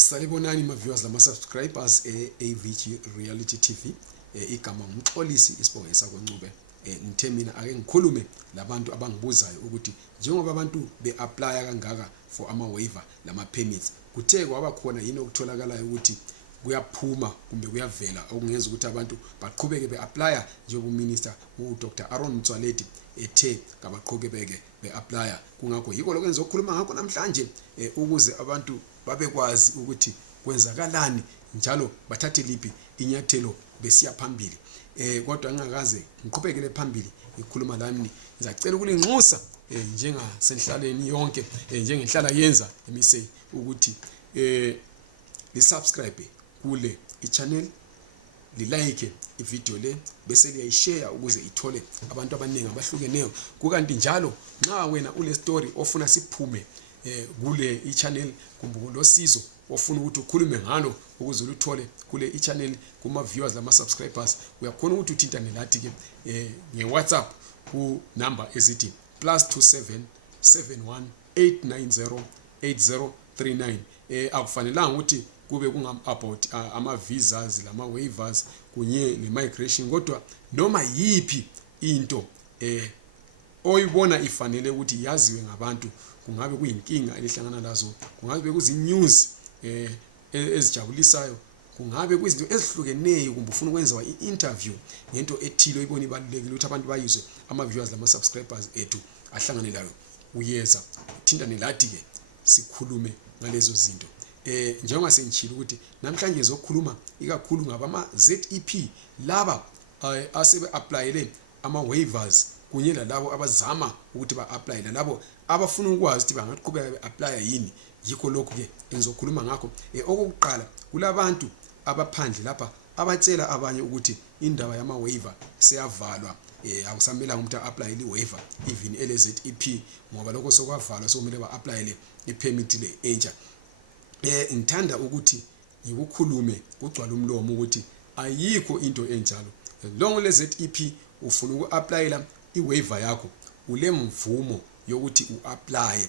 Salibonani ma viewers lama subscribers AVG Reality TV igama ngumxolisi isibongo sakwaNcube ngithe mina ake ngikhulume labantu abangibuzayo ukuthi njengoba abantu beapply kangaka for ama waiver lama permits kuthe kwaba khona yini okutholakalayo ukuthi kuyaphuma kumbe kuyavela okungenza ukuthi abantu baqhubeke beapply njengoba uminister uDr Aaron Motsoaledi ethe kabaqhubeke beapply kungakho yiko lokwenza ukukhuluma ngakho namhlanje ukuze abantu babekwazi ukuthi kwenzakalani njalo bathathe liphi inyathelo besiya phambili kodwa ngingakaze ngiqhubekele phambili ngikhuluma lami ngizacela ukulinxusa njengasenhlaleni yonke njengenhlala yenza emise ukuthi li subscribe kule ichannel like ivideo le bese liyayishare ukuze ithole abantu abaningi abahlukeneyo kukanti njalo nxa wena ule story ofuna siphume kule ichannel kumbe kulosizo ofuna ukuthi ukhulume ngalo ukuze uthole kule ichannel kuma viewers lama subscribers uyakhona ukuthi uthintane lathi ke ngeWhatsApp ku number ezithi +27 71 890 8039 akufanelanga ukuthi kube about ama visas lama waivers kunye nemigration kodwa noma yipi into oyibona ifanele ukuthi yaziwe ngabantu kungabe kuyinkinga elihlangana lazo kungabe kuzinews ezijabulisayo kungabe kuyizinto ezihlukeneyo kumbe ufuna ukwenza i-interview ngento ethile oyibona ibalulekile ukuthi abantu bayizwe ama viewers lama subscribers ethu ahlangane layo uyeza thintane lathi ke sikhulume ngalezo zinto njengoba sengichila ukuthi namhlanje ngizokhuluma ikakhulu ngabama ZEP laba asebe applyele ama waivers kunye lalabo abazama ukuthi ba-apply lalabo abafuna ukwazi ukuthi bangaqhubeka be-apply yini yikho lokho ke engizokhuluma ngakho okokuqala kulabantu abaphandle lapha abatshela abanye ukuthi indaba yama waiver seyavalwa akusamela umuntu a-apply i-waiver even ele-ZEP ngoba lokho sokwavalwa sokumele ba-apply i-permit le entsha ngithanda ukuthi ngikukhulume kugcwala umlomo ukuthi ayikho into enjalo long le-ZEP ufuna uku-applyela i-waiver yakho ule mvumo yokuthi uapply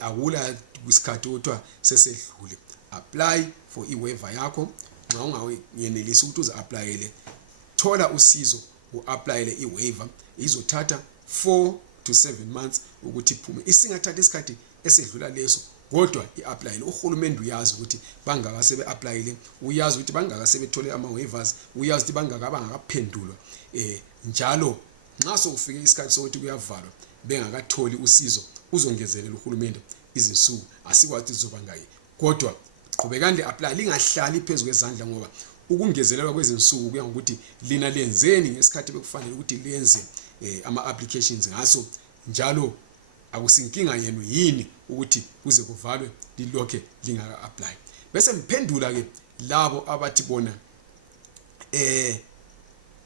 akula kwisikhathi othiwa sesedlule apply for i-waiver yakho nxa ungayenelisi ukuthi uze-applyele thola usizo uapplyele i-waiver izothatha 4 to 7 months ukuthi iphume isingathatha isikhathi esedlula leso kodwa i-applyele uhulumende uyazi ukuthi bangaka sebe-applyele uyazi ukuthi bangaka sebethole ama-waivers uyazi ukuthi bangaka bangakaphendulwa njalo nxa sokufike isikhathi sokuthi kuyavalwa bengakatholi usizo uzongezelela uhulumende izinsuku asikwazi zizoba ngayi kodwa qhubekani le-apply lingahlali phezulu kwezandla ngoba ukungezelelwa kwezinsuku kuya ngokuthi lina lenzeni ngesikhathi bekufanele ukuthi lenze ama-applications ngaso njalo akusinkinga yenu yini ukuthi kuze kuvalwe lilokhe lingaka-apply bese mphendula ke labo abathi bona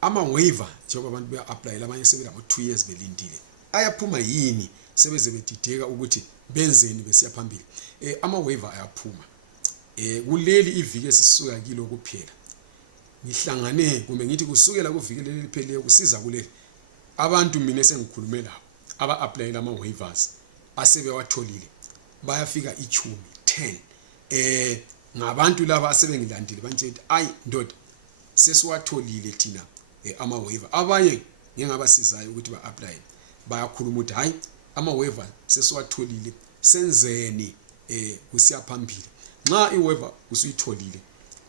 ama-waiver njengoba abantu beya-apply abanye sebelama 2 years belindile ayaphuma yini sebeze bedideka ukuthi benzeni besiya phambili ama-waiver ayaphuma kuleli iviki esisuka kilo kuphela ngihlangane kumbe ngithi kusukela kuviki leli liphele kusiza kuleli abantu mina sengikhulume labo aba-applyela ama-waivers asebewatholile bayafika 10 ngabantu laba asebengilandile bantshethi ayi ndoda sesiwatholile thina ama-waiver abanye ngengabasizayo ukuthi ba-apply bayakhuluma ukuthi hayi ama-waiver sesiwatholile senzeni kusiya phambili nxa i-waiver usuyitholile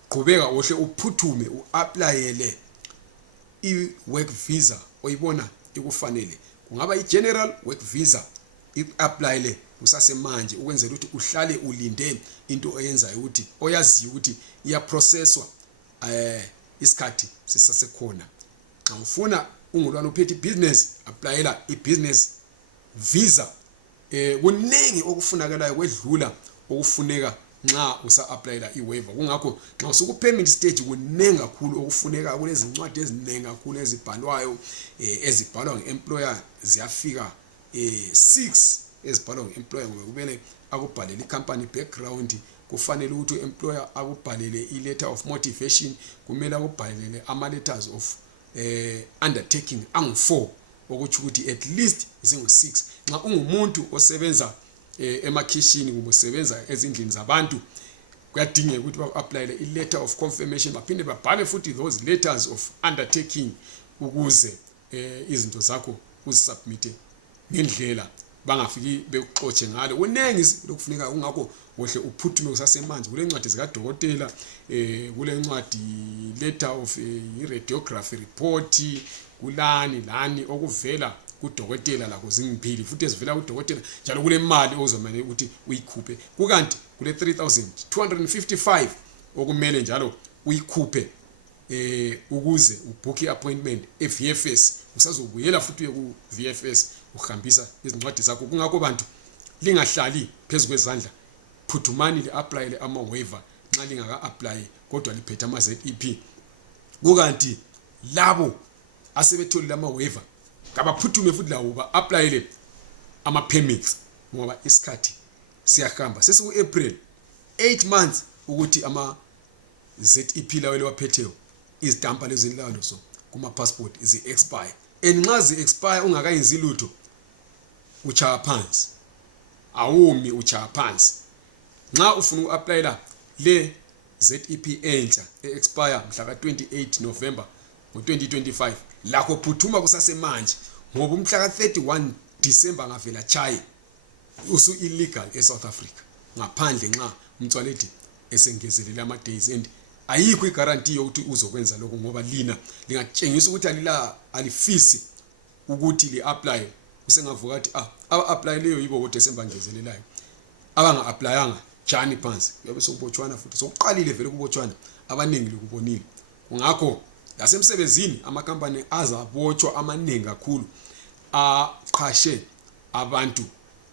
qhubeka ohle uphuthume uapplyele i-work visa oyibona ikufanele kungaba i-general work visa i-applyele usasemanje ukwenzela ukuthi uhlale ulinde into oyenzayo ukuthi oyaziyo ukuthi iyaprocesswa isikhathi sisasekhona xa ufuna ungulwana uphethe business applyela i-business visa kuningi okufunakalayo kwedlula okufuneka nxa usa-applyela i-waiver kungakho nxa usuku-permit stage kuningi kakhulu okufuneka kulezi ncwadi eziningi kakhulu ezibhalwayo ezibhalwa nge-employer ziyafika 6 ezibhalwa nge-employer ngoba kumele akubhalele i-company background kufanele ukuthi u-employer akubhalele i-letter of motivation kumele akubhalele ama-letters of undertaking angu-4 okuthi ukuthi at least zingu-6 nxa ungumuntu osebenza emakhishini kumbe usebenza ezindlini zabantu kuyadingeka ukuthi ba-applyele i-letter of confirmation, baphinde babhale futhi those letters of undertaking ukuze izinto zakho uzisubmite ngendlela, bangafiki bekuxotshe ngalo. Kuningi lokufuneka, ungakho wohle uphuthume kusasemanzi kule ncwadi zikadokotela, kule ncwadi letter of radiography report, lani okuvela kudokotela lakho zingiphili futhi ezivela kudokotela njalo kule mali ozomane ukuthi uyikhuphe, kukanti kule 3255 okumele njalo uyikhuphe ukuze ubhuki appointment eVFS, usazobuyela futhi ku VFS uhambisa izincwadi zakho. Kungakho bantu lingahlali phezulu kwezandla, phuthumani li-applyele ama-waiver nxa lingaka-apply kodwa liphethe ama-ZEP. Kukanti labo asebetholile ama-waiver kabaphuthume futhi lawo ba-applyele ama-permits, ngoba isikhathi siyahamba, sesiku-April 8 months ukuthi ama-ZEP lawo lewaphetheyo izitampa lezinhlalo so kuma-passport zi-expire, and nxa zi-expire ungakayenzi lutho uchaya phansi, awumi uchaya phansi. Nxa ufuna uku-applyela le ZEP entsha e-expire mhla ka-28 November ngo-2025, lakho phuthuma kusasemanje, ngoba umhla ka-31 December ngavela chaye usu-illegal eSouth Africa, ngaphandle nxa umtswaledi esengezelele ama-days, and ayikho igaranti yokuthi uzokwenza lokho, ngoba lina lingatshengisa ukuthi alifisi ukuthi li-apply. Usengavuka athi aba-applyeleyo yibo kodwa esembangezelelayo, abanga-applyanga jani phansi, uyabe sokubotshwana futhi sokuqalile vele kubotshwana, abaningi likubonile. Kungakho lasemsebenzini amakampani azabotshwa amaningi kakhulu aqhashe abantu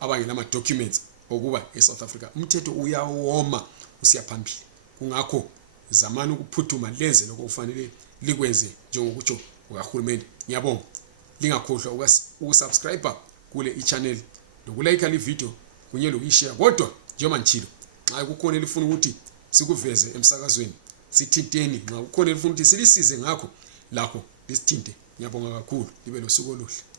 abangelama documents okuba eSouth Africa. Umthetho uyawoma usiya phambili. Kungakho zamani ukuphuthuma lenze lokho ufanele likwenze njengokutsho ukahulumeni. Ngiyabonga, lingakhohlwa ukusubscribe kule i-channel nokulike le video kunye lokuyishare. Kodwa njengoba ngitshilo, nxa kukhona elifuna ukuthi sikuveze emsakazweni sithinteni, nxa kukhona elifuna ukuthi silisize ngakho lakho lisithinte. Ngiyabonga kakhulu, libe losuku oluhle.